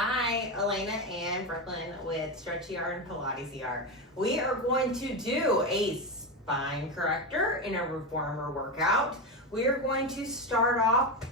Hi, Elena and Brooklyn with Stretch ER and Pilates ER. We are going to do a spine corrector in a reformer workout. We are going to start off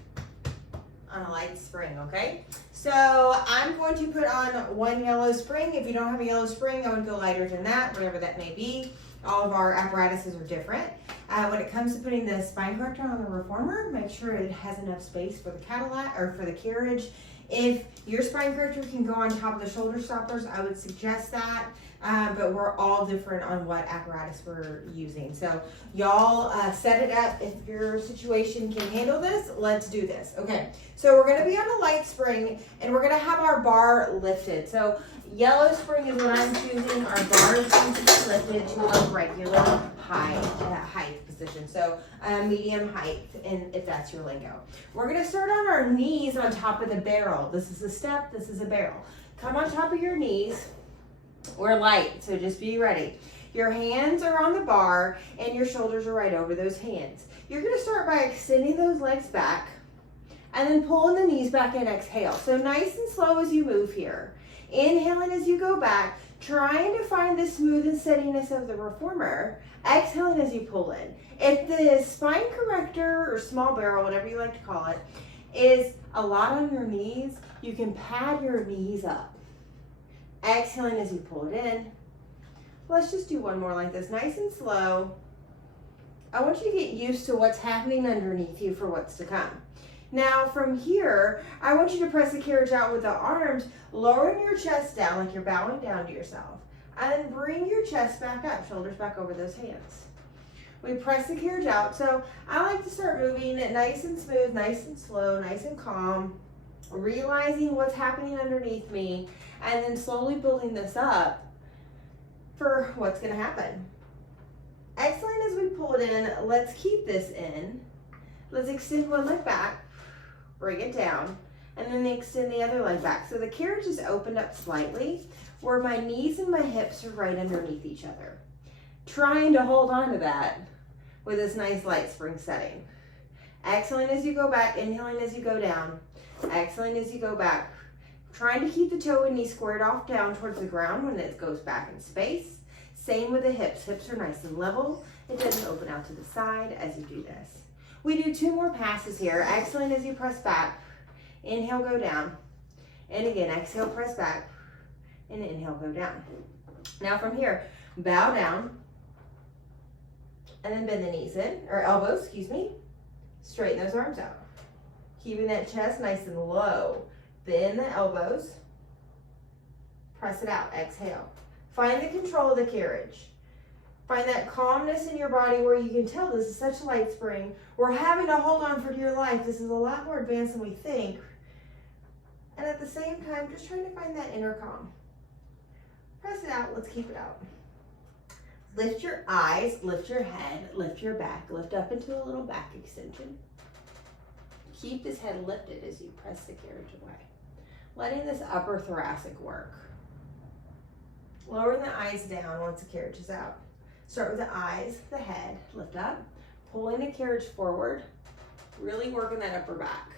on a light spring, okay? So I'm going to put on one yellow spring. If you don't have a yellow spring, I would go lighter than that, whatever that may be. All of our apparatuses are different. When it comes to putting the spine corrector on the reformer, make sure it has enough space for the Cadillac or for the carriage. If your spine corrector can go on top of the shoulder stoppers, I would suggest that. But we're all different on what apparatus we're using. So y'all set it up. If your situation can handle this, let's do this. Okay, so we're gonna be on a light spring and we're gonna have our bar lifted. So yellow spring is what I'm choosing. Our bar is going to be lifted to a regular height position. So medium height, and if that's your lingo. We're gonna start on our knees on top of the barrel. This is a step, this is a barrel. Come on top of your knees. We're light, so just be ready. Your hands are on the bar and your shoulders are right over those hands. You're gonna start by extending those legs back and then pulling the knees back and exhale. So nice and slow as you move here. Inhaling as you go back, trying to find the smooth and steadiness of the reformer. Exhaling as you pull in. If the spine corrector or small barrel, whatever you like to call it, is a lot on your knees, you can pad your knees up. Exhaling as you pull it in. Let's just do one more like this, nice and slow. I want you to get used to what's happening underneath you for what's to come. Now from here, I want you to press the carriage out with the arms, lowering your chest down like you're bowing down to yourself. And then bring your chest back up, shoulders back over those hands. We press the carriage out. So I like to start moving it nice and smooth, nice and slow, nice and calm, realizing what's happening underneath me, and then slowly building this up for what's gonna happen. Excellent as we pull it in, let's keep this in. Let's extend one leg back, bring it down, and then extend the other leg back. So the carriage is opened up slightly, where my knees and my hips are right underneath each other. Trying to hold on to that with this nice light spring setting. Exhaling as you go back, inhaling as you go down. Exhaling as you go back. Trying to keep the toe and knee squared off down towards the ground when it goes back in space. Same with the hips. Hips are nice and level. It doesn't open out to the side as you do this. We do two more passes here. Exhaling as you press back. Inhale, go down. And again, exhale, press back. And inhale, go down. Now from here, bow down. And then bend the knees in, or elbows, excuse me. Straighten those arms out. Keeping that chest nice and low. Bend the elbows. Press it out, exhale. Find the control of the carriage. Find that calmness in your body where you can tell this is such a light spring. We're having to hold on for dear life. This is a lot more advanced than we think. And at the same time, just trying to find that inner calm. Press it out, let's keep it out. Lift your eyes, lift your head, lift your back, lift up into a little back extension. Keep this head lifted as you press the carriage away. Letting this upper thoracic work. Lowering the eyes down once the carriage is out. Start with the eyes, the head, lift up, pulling the carriage forward, really working that upper back.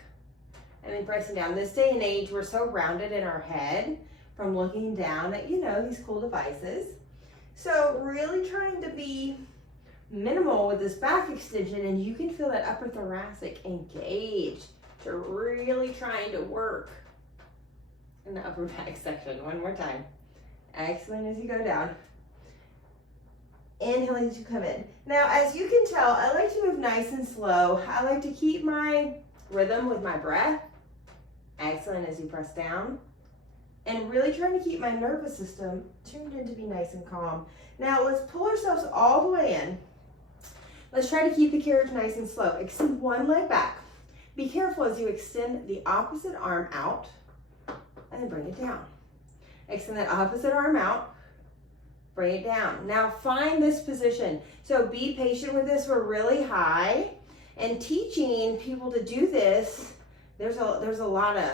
And then pressing down. This day and age, we're so rounded in our head from looking down at, these cool devices. So really trying to be minimal with this back extension, and you can feel that upper thoracic engaged to really trying to work in the upper back section. One more time. Exhaling as you go down. Inhaling as you come in. Now, as you can tell, I like to move nice and slow. I like to keep my rhythm with my breath. Exhaling as you press down. And really trying to keep my nervous system tuned in to be nice and calm. Now, let's pull ourselves all the way in. Let's try to keep the carriage nice and slow. Extend one leg back. Be careful as you extend the opposite arm out and then bring it down. Extend that opposite arm out, bring it down. Now find this position. So be patient with this. We're really high, and teaching people to do this, there's a lot of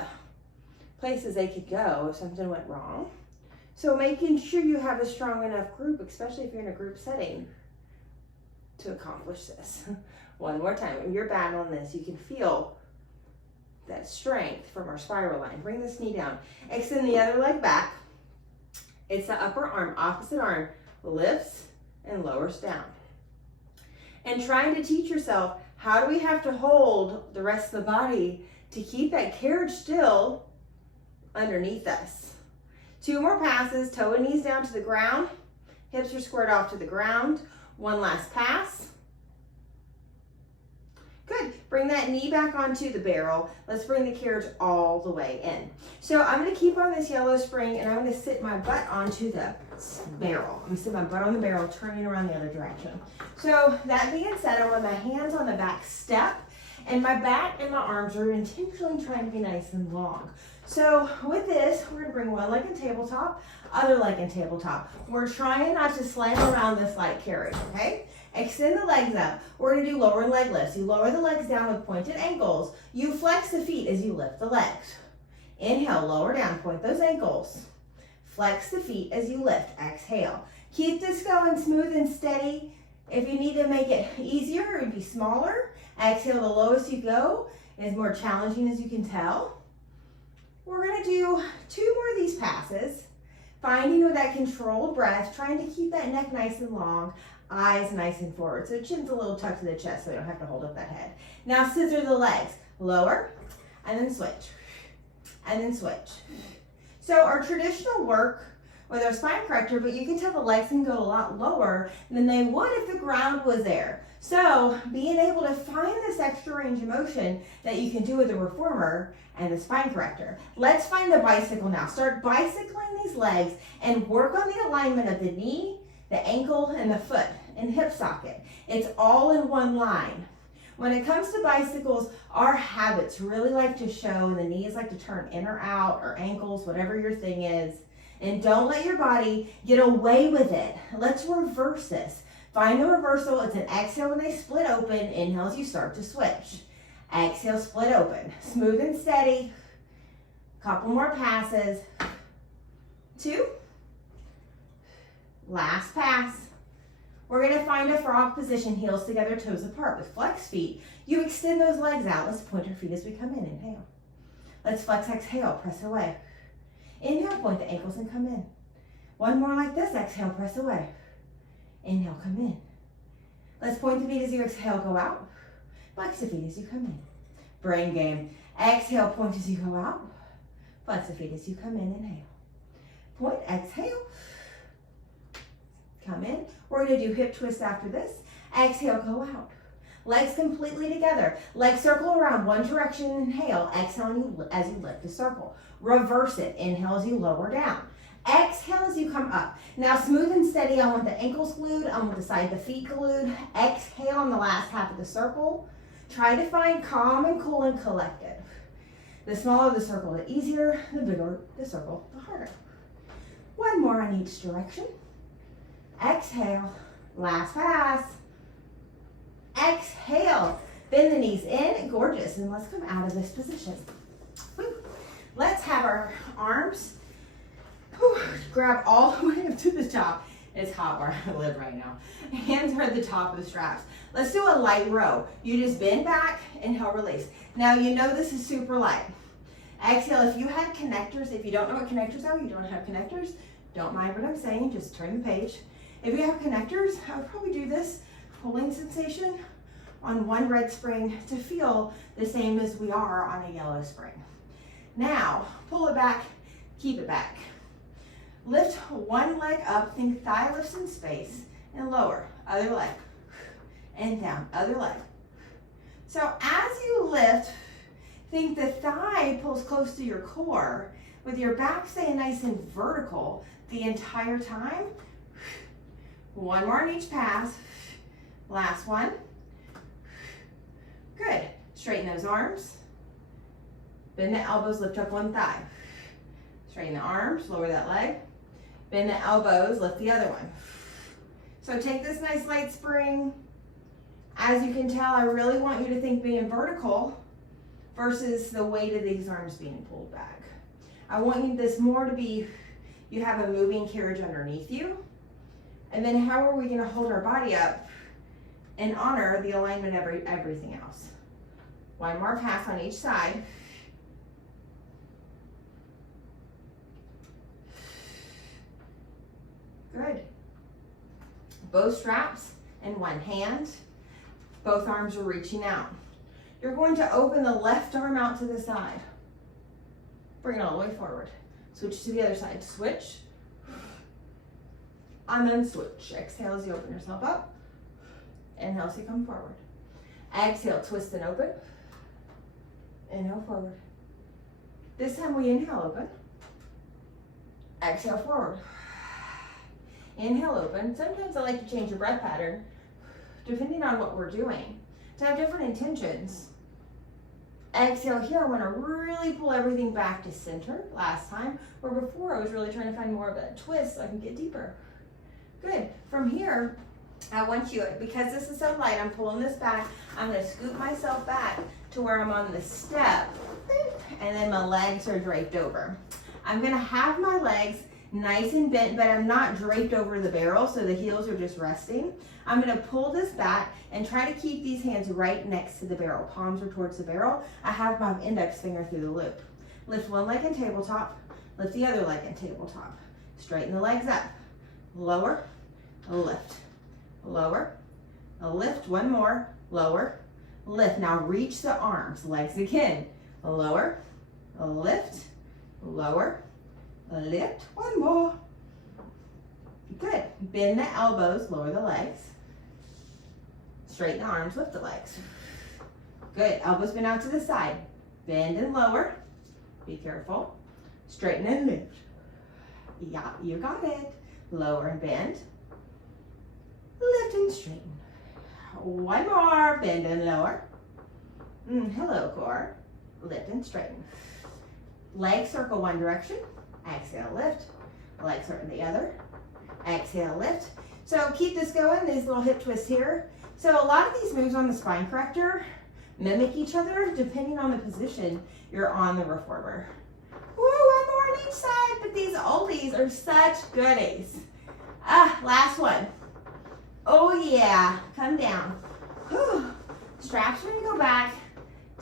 places they could go if something went wrong. So making sure you have a strong enough group, especially if you're in a group setting, to accomplish this. One more time. When you're battling this, you can feel that strength from our spiral line. Bring this knee down. Extend the other leg back. It's the upper arm, opposite arm, lifts and lowers down. And trying to teach yourself, how do we have to hold the rest of the body to keep that carriage still underneath us? 2 more passes, toe and knees down to the ground. Hips are squared off to the ground. 1 last pass. Good. Bring that knee back onto the barrel. Let's bring the carriage all the way in. So I'm going to keep on this yellow spring and I'm going to sit my butt onto the barrel. I'm going to sit my butt on the barrel, turning around the other direction. So that being said, I want my hands on the back step and my back and my arms are intentionally trying to be nice and long. So with this, we're going to bring one leg in tabletop, other leg in tabletop. We're trying not to slam around this light carriage, okay? Extend the legs up. We're going to do lower leg lifts. You lower the legs down with pointed ankles. You flex the feet as you lift the legs. Inhale, lower down, point those ankles. Flex the feet as you lift. Exhale. Keep this going smooth and steady. If you need to make it easier or be smaller, exhale the lowest you go. It's more challenging as you can tell. We're going to do 2 more of these passes. Finding with that controlled breath, trying to keep that neck nice and long. Eyes nice and forward. So chin's a little tucked to the chest so you don't have to hold up that head. Now scissor the legs. Lower and then switch. And then switch. So our traditional work with our spine corrector, but you can tell the legs can go a lot lower than they would if the ground was there. So being able to find this extra range of motion that you can do with the reformer and the spine corrector. Let's find the bicycle now. Start bicycling these legs and work on the alignment of the knee, the ankle, and the foot and hip socket. It's all in one line. When it comes to bicycles, our habits really like to show, and the knees like to turn in or out, or ankles, whatever your thing is. And don't let your body get away with it. Let's reverse this. Find the reversal. It's an exhale when they split open. Inhale as you start to switch. Exhale, split open. Smooth and steady. Couple more passes. 2. Last pass. We're going to find a frog position, heels together, toes apart with flexed feet. You extend those legs out. Let's point our feet as we come in. Inhale. Let's flex, exhale, press away. Inhale, point the ankles and come in. 1 more like this. Exhale, press away. Inhale, come in. Let's point the feet as you exhale, go out. Flex the feet as you come in. Brain game. Exhale, point as you go out. Flex the feet as you come in. Inhale. Point, exhale. Come in. We're going to do hip twist after this. Exhale, go out. Legs completely together. Legs circle around one direction. Inhale. Exhale as you lift the circle. Reverse it. Inhale as you lower down. Exhale as you come up. Now smooth and steady. I want the ankles glued. I want the side of the feet glued. Exhale on the last half of the circle. Try to find calm and cool and collected. The smaller the circle, the easier. The bigger the circle, the harder. 1 more on each direction. Exhale. Last pass. Exhale. Bend the knees in. Gorgeous. And let's come out of this position. Woo. Let's have our arms. Grab all the way up to the top. It's hot where I live right now. Hands are at the top of the straps. Let's do a light row. You just bend back, inhale, release. Now you know this is super light. Exhale, if you had connectors, if you don't know what connectors are, you don't have connectors, don't mind what I'm saying, just turn the page. If you have connectors, I would probably do this pulling sensation on one red spring to feel the same as we are on a yellow spring. Now, pull it back, keep it back. Lift one leg up, think thigh lifts in space, and lower, other leg, and down, other leg. So as you lift, think the thigh pulls close to your core, with your back staying nice and vertical the entire time. 1 more on each pass. Last one. Good. Straighten those arms. Bend the elbows, lift up one thigh. Straighten the arms, lower that leg. Bend the elbows, lift the other one. So take this nice light spring. As you can tell, I really want you to think being vertical versus the weight of these arms being pulled back. I want this more to be, you have a moving carriage underneath you. And then how are we going to hold our body up and honor the alignment of everything else? 1 more pass on each side. Good. Both straps in one hand. Both arms are reaching out. You're going to open the left arm out to the side. Bring it all the way forward. Switch to the other side. Switch. And then switch. Exhale as you open yourself up. Inhale as you come forward. Exhale, twist and open. Inhale forward. This time we inhale open. Exhale forward. Inhale open. Sometimes I like to change your breath pattern depending on what we're doing to have different intentions. Exhale here. I want to really pull everything back to center. Last time, where before I was really trying to find more of that twist so I can get deeper. Good. From here, I want you, because this is so light, I'm pulling this back. I'm going to scoop myself back to where I'm on the step, and then my legs are draped over. I'm going to have my legs nice and bent, but I'm not draped over the barrel, so the heels are just resting. I'm going to pull this back and try to keep these hands right next to the barrel. Palms are towards the barrel. I have my index finger through the loop. Lift one leg in tabletop, lift the other leg in tabletop. Straighten the legs up. Lower, lift. Lower, lift, one more, lower, lift. Now reach the arms, legs again. Lower, lift, lower, lift, one more. Good. Bend the elbows, lower the legs. Straighten the arms, lift the legs. Good. Elbows bend out to the side. Bend and lower. Be careful. Straighten and lift. Yeah, you got it. Lower and bend. Lift and straighten. One more. Bend and lower. Hello, core. Lift and straighten. Legs circle one direction. Exhale, lift. Legs circle the other. Exhale, lift. So keep this going, these little hip twists here. So a lot of these moves on the spine corrector mimic each other depending on the position you're on the reformer. Woo, one more on each side, but these oldies are such goodies. Last one. Oh yeah, come down. Whew. Straps are gonna go back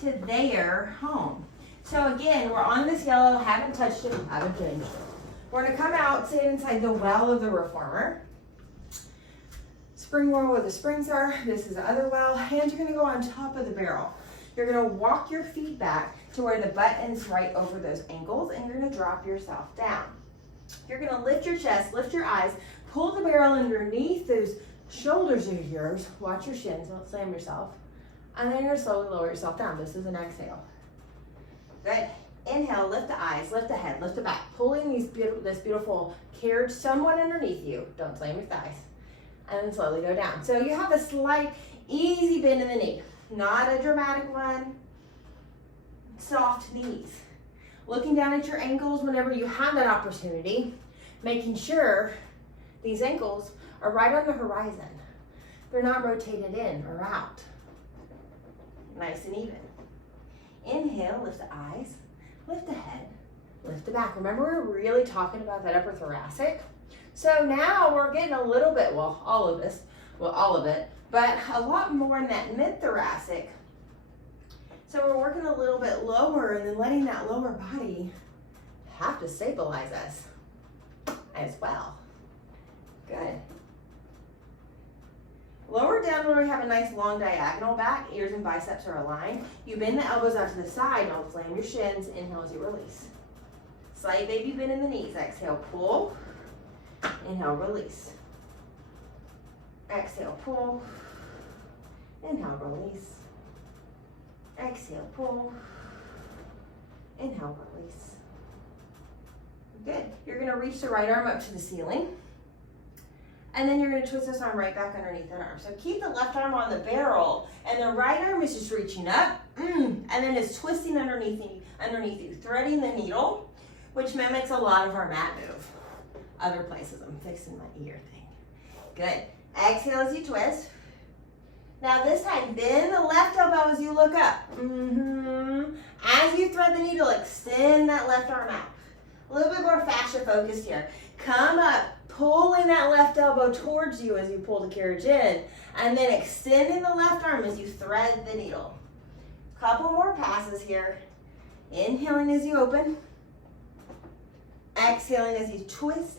to their home. So again, we're on this yellow, haven't touched it, haven't changed it. We're gonna come out, sit inside the well of the reformer. Spring well where the springs are. This is the other well. Hands are gonna go on top of the barrel. You're gonna walk your feet back to where the butt ends right over those ankles, and you're gonna drop yourself down. You're gonna lift your chest, lift your eyes, pull the barrel underneath those shoulders of yours. Watch your shins, don't slam yourself. And then you're gonna slowly lower yourself down. This is an exhale. Good. Inhale, lift the eyes, lift the head, lift the back, pulling this beautiful carriage somewhat underneath you. Don't slam your thighs. And then slowly go down. So you have a slight, easy bend in the knee. Not a dramatic one. Soft knees. Looking down at your ankles whenever you have that opportunity, making sure these ankles are right on the horizon. They're not rotated in or out. Nice and even. Inhale, lift the eyes, lift the head, lift the back. Remember, we're really talking about that upper thoracic. So now we're getting a little bit, all of it, but a lot more in that mid-thoracic. So we're working a little bit lower and then letting that lower body have to stabilize us as well. Good. Lower down when we have a nice long diagonal back, ears and biceps are aligned. You bend the elbows out to the side, don't slam your shins. Inhale as you release. Slight baby bend in the knees. Exhale, pull. Inhale, release. Exhale, pull. Inhale, release. Exhale, pull. Inhale, release. Good. You're going to reach the right arm up to the ceiling. And then you're going to twist this arm right back underneath that arm. So keep the left arm on the barrel, and the right arm is just reaching up, and then it's twisting underneath you, threading the needle, which mimics a lot of our mat move. Other places, I'm fixing my ear thing. Good. Exhale as you twist. Now this time, bend the left elbow as you look up. As you thread the needle, extend that left arm out. A little bit more fascia focused here. Come up, pulling that left elbow towards you as you pull the carriage in, and then extending the left arm as you thread the needle. Couple more passes here. Inhaling as you open. Exhaling as you twist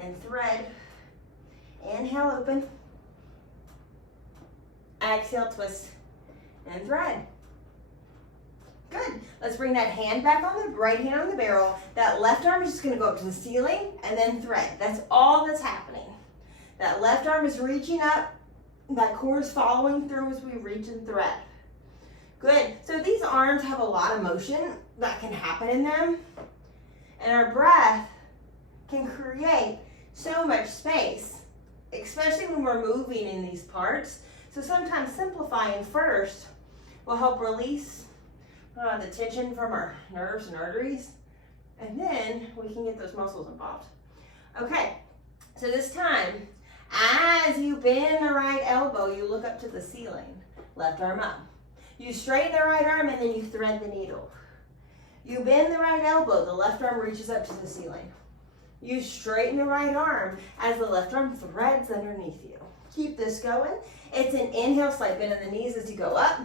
and thread Inhale, open. Exhale, twist and thread. Good. Let's bring that hand back on the right hand on the barrel. That left arm is just going to go up to the ceiling and then thread. That's all that's happening. That left arm is reaching up. That core is following through as we reach and thread. Good. So these arms have a lot of motion that can happen in them. And our breath can create so much space, especially when we're moving in these parts. So sometimes simplifying first will help release the tension from our nerves and arteries, and then we can get those muscles involved. Okay, so this time, as you bend the right elbow, you look up to the ceiling, left arm up. You straighten the right arm and then you thread the needle. You bend the right elbow, the left arm reaches up to the ceiling. You straighten the right arm as the left arm threads underneath you. Keep this going. It's an inhale, slight bend in the knees as you go up.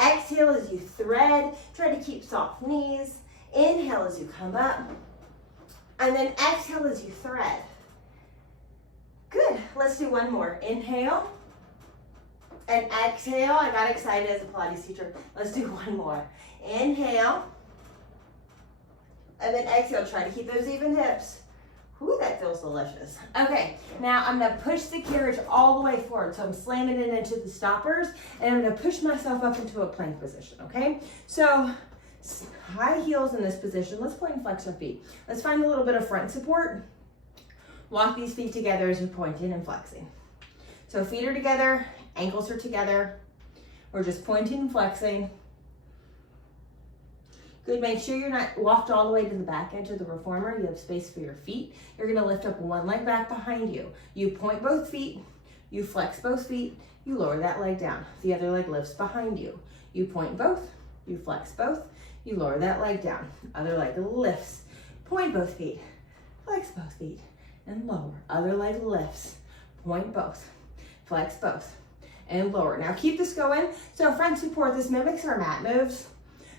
Exhale as you thread. Try to keep soft knees. Inhale as you come up. And then exhale as you thread. Good. Let's do one more. Inhale. And exhale. I got excited as a Pilates teacher. Let's do one more. Inhale. And then exhale. Try to keep those even hips. Whew, that feels delicious. Okay, now I'm gonna push the carriage all the way forward. So I'm slamming it into the stoppers and I'm gonna push myself up into a plank position, okay? So high heels in this position. Let's point and flex our feet. Let's find a little bit of front support. Walk these feet together as you're pointing and flexing. So feet are together, ankles are together. We're just pointing and flexing. Good, make sure you're not walked all the way to the back edge of the reformer. You have space for your feet. You're gonna lift up one leg back behind you. You point both feet, you flex both feet, you lower that leg down. The other leg lifts behind you. You point both, you flex both, you lower that leg down. Other leg lifts, point both feet, flex both feet, and lower. Other leg lifts, point both, flex both, and lower. Now keep this going. So front support, this mimics our mat moves.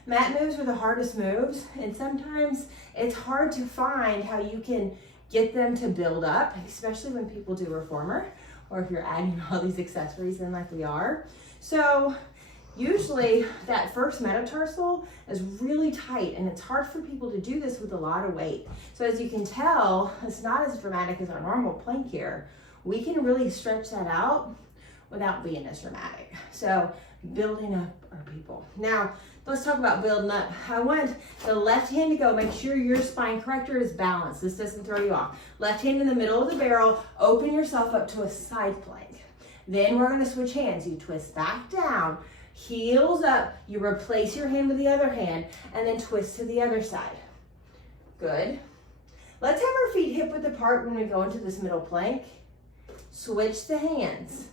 Mat moves are the hardest moves, and sometimes it's hard to find how you can get them to build up, especially when people do reformer, or if you're adding all these accessories in like we are. So usually that first metatarsal is really tight, and it's hard for people to do this with a lot of weight. So as you can tell, it's not as dramatic as our normal plank here. We can really stretch that out without being as dramatic. So building up our people. Now, let's talk about building up. I want the left hand to go. Make sure your spine corrector is balanced. This doesn't throw you off. Left hand in the middle of the barrel. Open yourself up to a side plank. Then we're going to switch hands. You twist back down, heels up. You replace your hand with the other hand, and then twist to the other side. Good. Let's have our feet hip width apart when we go into this middle plank. Switch the hands.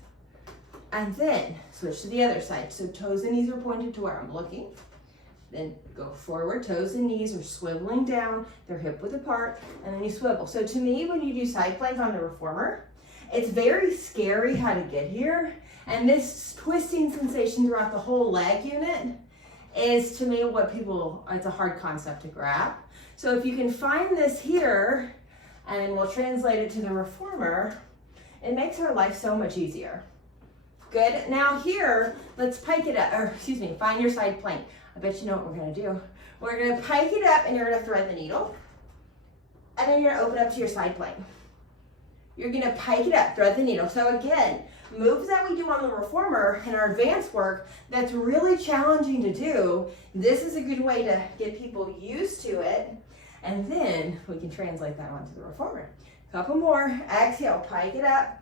And then switch to the other side. So toes and knees are pointed to where I'm looking. Then go forward, toes and knees are swiveling down, they're hip width apart, and then you swivel. So to me, when you do side plank on the reformer, it's very scary how to get here. And this twisting sensation throughout the whole leg unit is, to me, what people, it's a hard concept to grab. So if you can find this here, and we'll translate it to the reformer, it makes our life so much easier. Good. Now here, let's pike it up, or excuse me, find your side plank. I bet you know what we're gonna do. We're gonna pike it up and you're gonna thread the needle. And then you're gonna open up to your side plank. You're gonna pike it up, thread the needle. So again, moves that we do on the reformer in our advanced work that's really challenging to do. This is a good way to get people used to it. And then we can translate that onto the reformer. Couple more, exhale, pike it up.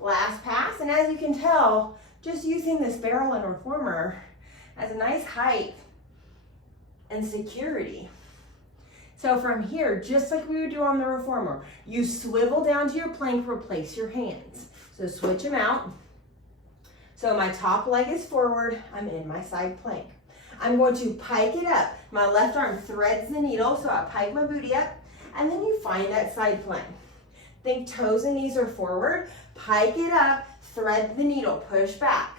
Last pass, and as you can tell, just using this barrel and reformer as a nice height and security. So from here, just like we would do on the reformer, you swivel down to your plank, replace your hands. So switch them out. So my top leg is forward, I'm in my side plank. I'm going to pike it up. My left arm threads the needle, so I pike my booty up, and then you find that side plank. Think toes and knees are forward, pike it up, thread the needle, push back.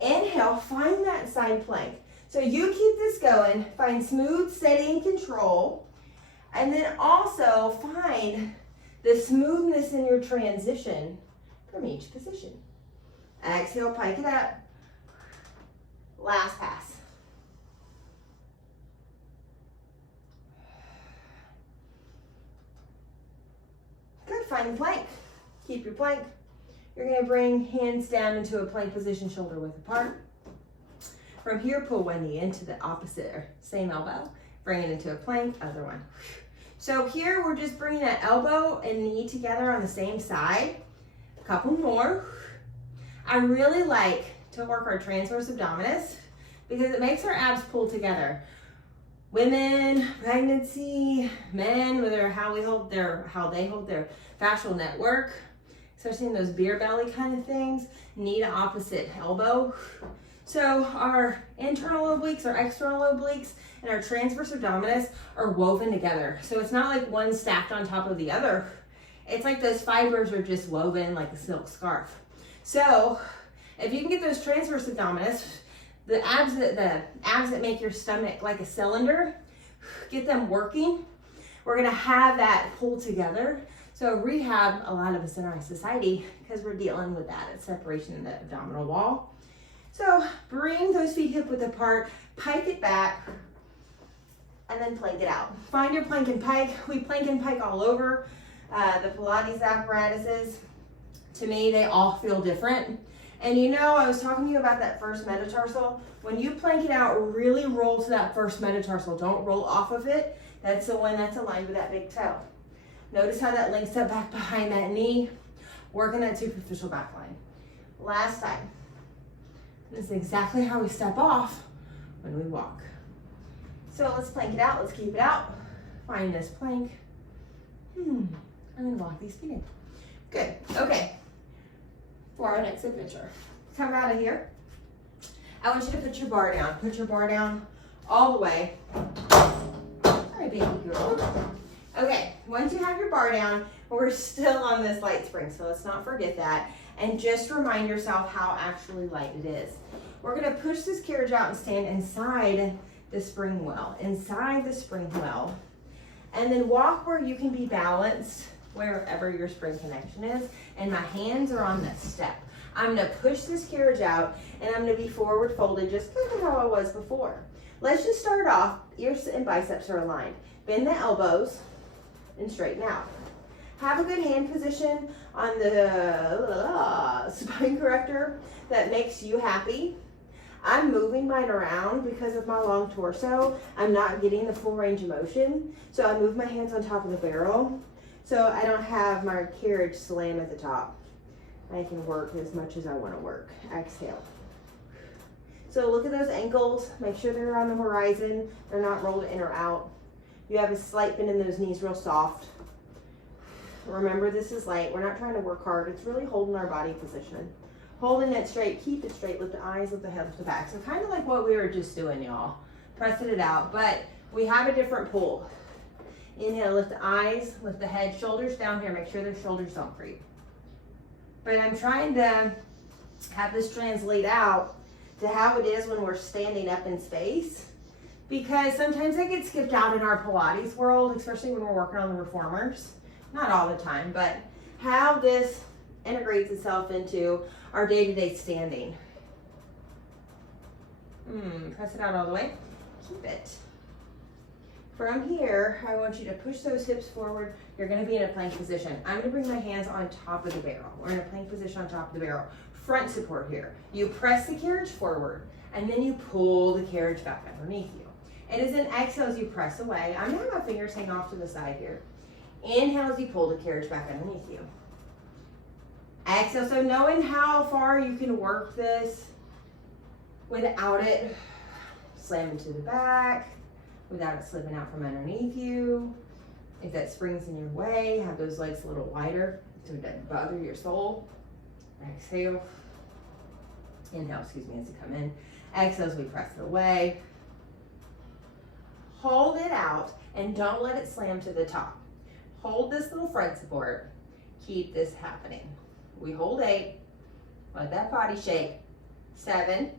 Inhale, find that side plank. So you keep this going, find smooth, steady, and control. And then also find the smoothness in your transition from each position. Exhale, pike it up. Last pass. Good, find plank. Keep your plank. You're gonna bring hands down into a plank position, shoulder width apart. From here, pull one knee into the opposite, or same elbow. Bring it into a plank, other one. So here, we're just bringing that elbow and knee together on the same side. A couple more. I really like to work our transverse abdominis because it makes our abs pull together. Women, pregnancy, men, whether how they hold their fascial network, especially in those beer belly kind of things, knee to opposite elbow. So our internal obliques, our external obliques, and our transverse abdominis are woven together. So it's not like one stacked on top of the other. It's like those fibers are just woven like a silk scarf. So if you can get those transverse abdominis, the abs that make your stomach like a cylinder, get them working. We're gonna have that pull together. So rehab, a lot of us in our society, because we're dealing with that separation in the abdominal wall. So bring those feet hip width apart, pike it back, and then plank it out. Find your plank and pike. We plank and pike all over the Pilates apparatuses. To me, they all feel different. And you know, I was talking to you about that first metatarsal. When you plank it out, really roll to that first metatarsal. Don't roll off of it. That's the one that's aligned with that big toe. Notice how that links up back behind that knee, working that superficial back line. Last time. This is exactly how we step off when we walk. So let's plank it out. Let's keep it out. Find this plank. And then walk these feet in. Good. Okay. For our next adventure, come out of here. I want you to put your bar down. Put your bar down all the way. Sorry, baby girl. Okay, once you have your bar down, we're still on this light spring, so let's not forget that. And just remind yourself how actually light it is. We're gonna push this carriage out and stand inside the spring well, inside the spring well. And then walk where you can be balanced wherever your spring connection is. And my hands are on the step. I'm gonna push this carriage out and I'm gonna be forward folded just kind of how I was before. Let's just start off, ears and biceps are aligned. Bend the elbows and straighten out. Have a good hand position on the spine corrector that makes you happy. I'm moving mine around because of my long torso. I'm not getting the full range of motion. So I move my hands on top of the barrel so I don't have my carriage slam at the top. I can work as much as I want to work. Exhale. So look at those ankles. Make sure they're on the horizon. They're not rolled in or out. You have a slight bend in those knees, real soft. Remember, this is light. We're not trying to work hard. It's really holding our body position. Holding it straight. Keep it straight. Lift the eyes, lift the head, lift the back. So kind of like what we were just doing, y'all. Pressing it out. But we have a different pull. Inhale, lift the eyes, lift the head, shoulders down here. Make sure their shoulders don't creep. But I'm trying to have this translate out to how it is when we're standing up in space. Because sometimes that gets skipped out in our Pilates world, especially when we're working on the reformers. Not all the time, but how this integrates itself into our day-to-day standing. Press it out all the way. Keep it. From here, I want you to push those hips forward. You're going to be in a plank position. I'm going to bring my hands on top of the barrel. We're in a plank position on top of the barrel. Front support here. You press the carriage forward, and then you pull the carriage back underneath you. It is an exhale as you press away. I'm going to have my fingers hang off to the side here. Inhale as you pull the carriage back underneath you. Exhale, so knowing how far you can work this without it slamming to the back, without it slipping out from underneath you. If that spring's in your way, have those legs a little wider so it doesn't bother your soul. Exhale. Inhale, excuse me, as you come in. Exhale as we press it away. Hold it out and don't let it slam to the top. Hold this little front support. Keep this happening. We hold 8. Let that body shake. 7,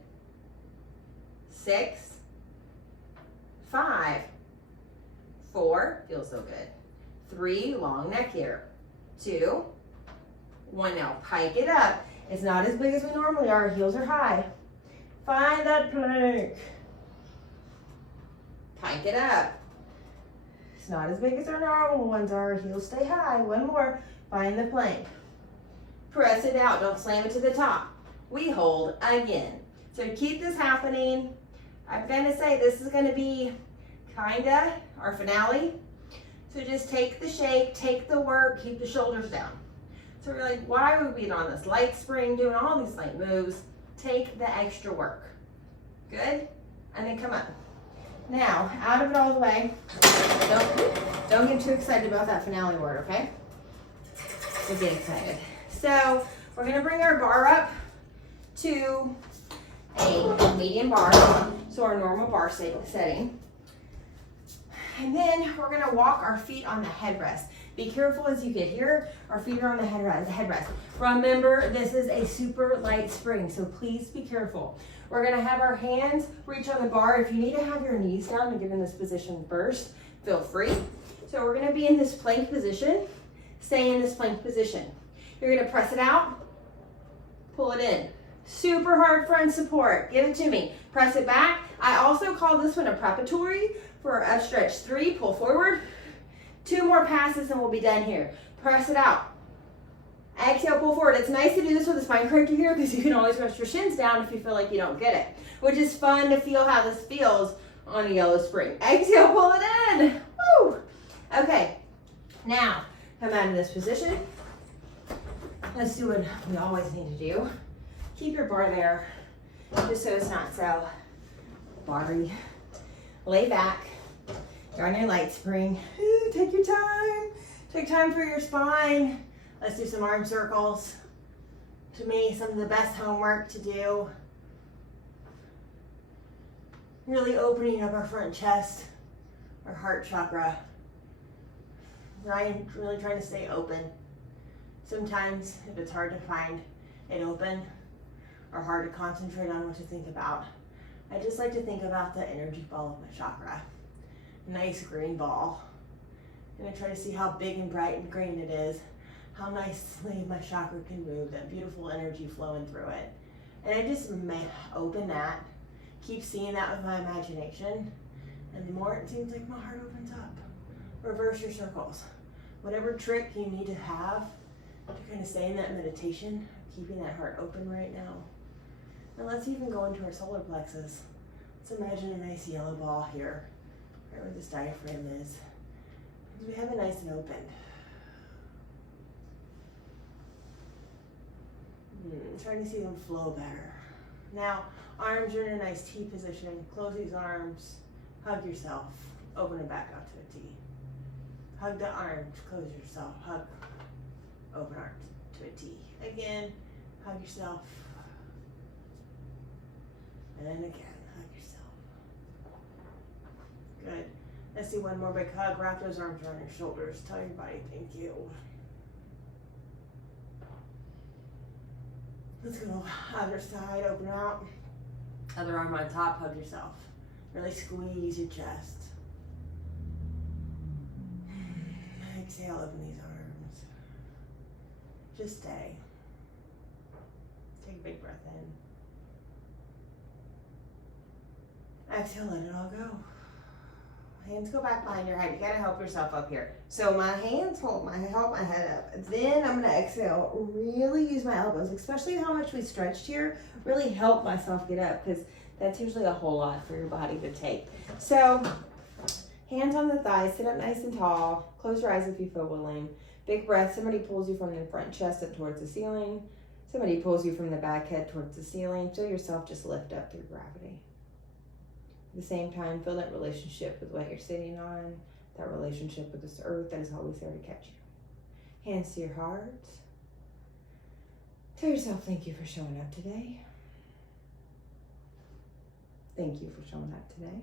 6, 5, 4, feels so good. 3, long neck here. 2, 1. Now pike it up. It's not as big as we normally are. Heels are high. Find that plank. Pike it up. It's not as big as our normal ones are. Heels stay high. 1 more. Find the plank. Press it out. Don't slam it to the top. We hold again. So keep this happening. I'm going to say this is going to be kinda our finale. So just take the shake, take the work, keep the shoulders down. So we're like, why would we be on this light spring, doing all these light moves? Take the extra work. Good? And then come up. Now, out of it all the way. Don't get too excited about that finale word, okay? Don't get excited. So we're gonna bring our bar up to a medium bar, so our normal bar setting. And then we're gonna walk our feet on the headrest. Be careful as you get here. Our feet are on the headrest. Remember, this is a super light spring, so please be careful. We're gonna have our hands reach on the bar. If you need to have your knees down to get in this position first, feel free. So we're gonna be in this plank position. Stay in this plank position. You're gonna press it out, pull it in. Super hard front support. Give it to me. Press it back. I also call this one a preparatory for a stretch. 3, pull forward. 2 more passes and we'll be done here. Press it out. Exhale, pull forward. It's nice to do this with a spine corrector here because you can always rest your shins down if you feel like you don't get it, which is fun to feel how this feels on a yellow spring. Exhale, pull it in. Woo! Okay, now come out of this position. Let's do what we always need to do. Keep your bar there, just so it's not so barry. Lay back. You're on your light spring. Ooh, take your time. Take time for your spine. Let's do some arm circles. To me, some of the best homework to do. Really opening up our front chest, our heart chakra. Really trying to stay open. Sometimes, if it's hard to find it open or hard to concentrate on what to think about, I just like to think about the energy ball of my chakra. Nice green ball. And I try to see how big and bright and green it is, how nicely my chakra can move, that beautiful energy flowing through it. And I just open that, keep seeing that with my imagination, and the more it seems like my heart opens up. Reverse your circles. Whatever trick you need to have to kind of stay in that meditation, keeping that heart open right now. And let's even go into our solar plexus. Let's imagine a nice yellow ball here, right where this diaphragm is. We have it nice and open. Trying to see them flow better. Now, arms are in a nice T position. Close these arms, hug yourself, open it back out to a T. Hug the arms, close yourself, hug, open arms to a T. Again, hug yourself. And again, hug yourself. Good. Let's do one more big hug. Wrap those arms around your shoulders. Tell your body, thank you. Let's go other side, open out. Other arm on top, hug yourself. Really squeeze your chest. Exhale, open these arms. Just stay. Take a big breath in. Exhale, let it all go. Hands go back behind your head. You gotta help yourself up here. So my hands help my head up. Then I'm gonna exhale, really use my elbows, especially how much we stretched here, really help myself get up because that's usually a whole lot for your body to take. So hands on the thighs, sit up nice and tall. Close your eyes if you feel willing. Big breath. Somebody pulls you from the front chest up towards the ceiling. Somebody pulls you from the back head towards the ceiling. Feel yourself just lift up through gravity. At the same time, feel that relationship with what you're sitting on, that relationship with this earth that is always there to catch you. Hands to your heart. Tell yourself thank you for showing up today. Thank you for showing up today.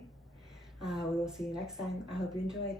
We will see you next time. I hope you enjoyed.